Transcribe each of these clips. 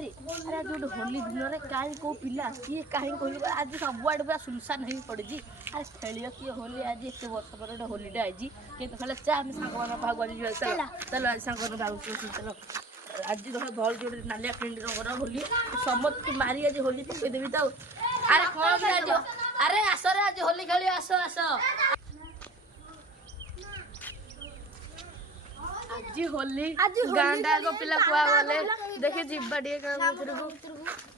अरे अरे आज गोटे होली दिन में कहीं कौ पिला किए कहीं कह आज सबुआड़े पूरा सुनसान हो पड़ी अरे खेल किए होली आज एत वर्ष पर गोटे होलीटे आई किए तो चा आम सांग भाग चल चल आज सांग भाग चल आज घर भल जो नालिया प्रिंट रंगर होली समस्त मारी आज होली देवी तो अरे कौन आज अरे आस रे आज होली खेली आस आस आज होली गांडा को पिला कुआ बोले देखि जिब्बा डी गांव भीतर को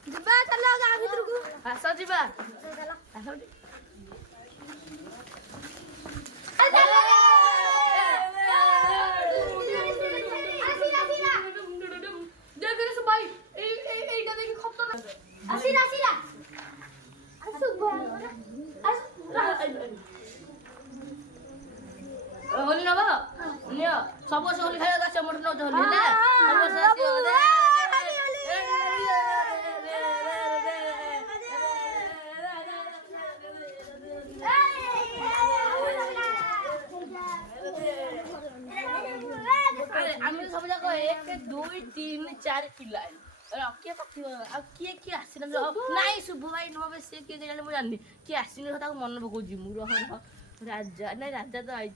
जिब्बा चलो गांव भीतर को आस जिब्बा आस देख रे भाई एटा देखि खत्म आसीला आसीला होली नब नियो सब वर्ष होली खाइबा गाछ मोट न होली ना सब वर्ष आसी आमे सब जाक 1 2 3 4 पिला किए किए किए आसी नाई शुभ भाई नुह से किए जाने मुझे जाननी किए आसी मन पकाउची मु रह राजा नहीं राजा तो आई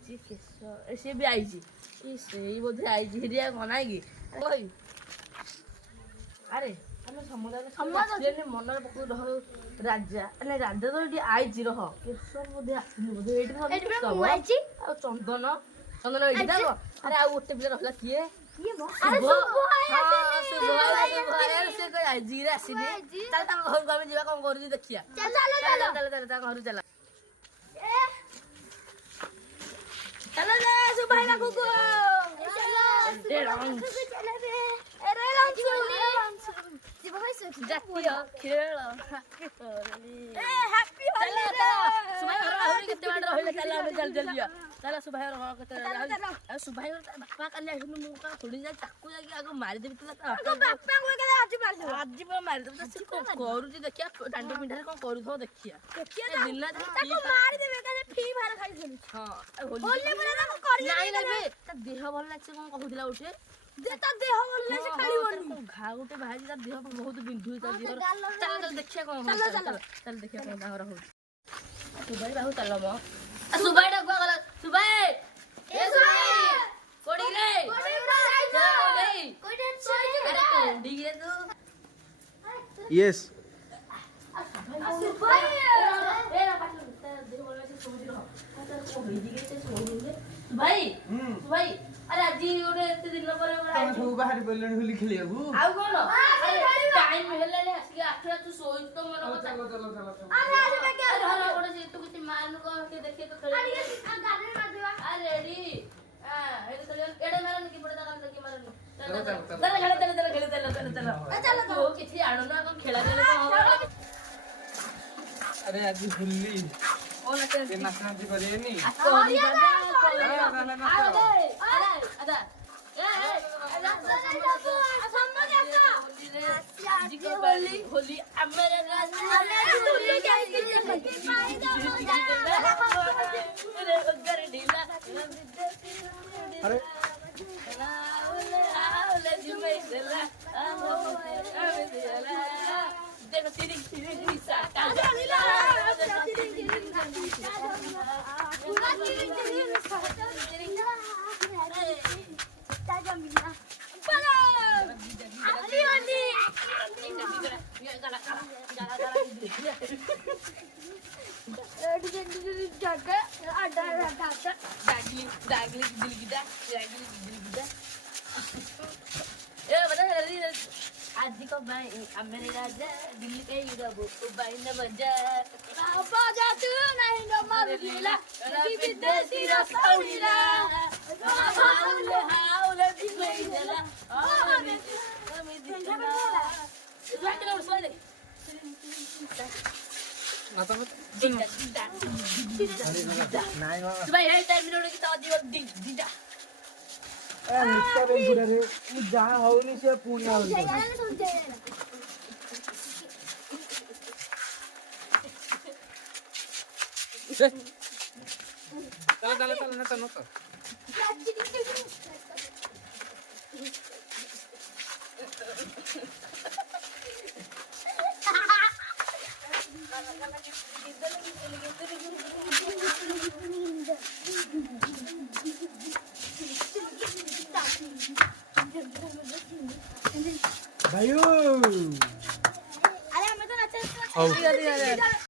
सी भी आई से बोधे आई हिरिया मना कि अरे आम समुदाय मन पकड़ रह राजा नहीं राजा तो ये आई रह केशव बोधे आसनी बोधे चंदन चंदन अरे आ गोटे पिला रहा किए जीरे आसनी चल घर को आम जा कौन कर देखिया घर चला चलो ले सुभाई ना कुकु ए रंग अरे रंग जीव भाई जातीय खेल ए हैप्पी होली चलो सुभाई घर आहुरी केते बाड़ रहिले चला हम जल्दी जल्दी चला सुभाई घर केते सुभाई बापा काली आइनु मु का थोड़ी जा चाकू जाके आगो मारी देबी तला तो बापा को केते आज मारी देबी से कोन करू जी देखिया डांडी पिंढारे कोन करू थो देखिया देखिया दिन ना ताको मारी देबे का फ्री फायर खाई देबी हां होली पूरा ताको करी नाही लेबे त देह भल लागसे कोन कहउदिला उठे दे त देह भल लागसे खाली बोलनी घा उठे भाजी त देह बहुत बिंधु त देह चल चल देखिया कोन चल चल चल देखिया कोन दाहर हो सुबाई बाहु चल म सुबाई डगवा गला सुबाई ए सुबाई कोडी रे कोडी कोडी अरे कोडी गे तू यस सुबाई ए ना पाछ देह भल लागसे समझ रहो कोडी गे से सुबाई सुबाई अरे आज ओरे एते दिन पर तमे सब बाहर बोलले होली खेलियाबू आउ कोन टाइम हेले ने आसी आठरा तू सोई तो मन बता चलो चलो चलो अरे आज पे क्या हला कोड से तू किछ मारनु को के देखिए तो खेल गार्डन मार देवा आ रेडी हां ए तो एडे मारन की पड़ता काम की मारन चल तो किछ आनो ना को खेला देले को अरे आज होली ओला के नाचना जी करेनी होली होली अमेरे आज को भाई अमेरे राजा दिल्ली के युवा भाई न बजा बजा तू नहीं न मार लीला कि विदेशी रसौलीला हाउल हाउल दिलैला हमें दिलला जाके ना उस वाले ना तो नहीं भाई है टाइम मिनट की तो जीवन दिदा ए निस्ता रे बुरा रे मु जा होनी से पुण्य होनी चला ना तो Bayu. Ayo, kita naik. Oh. Tiga.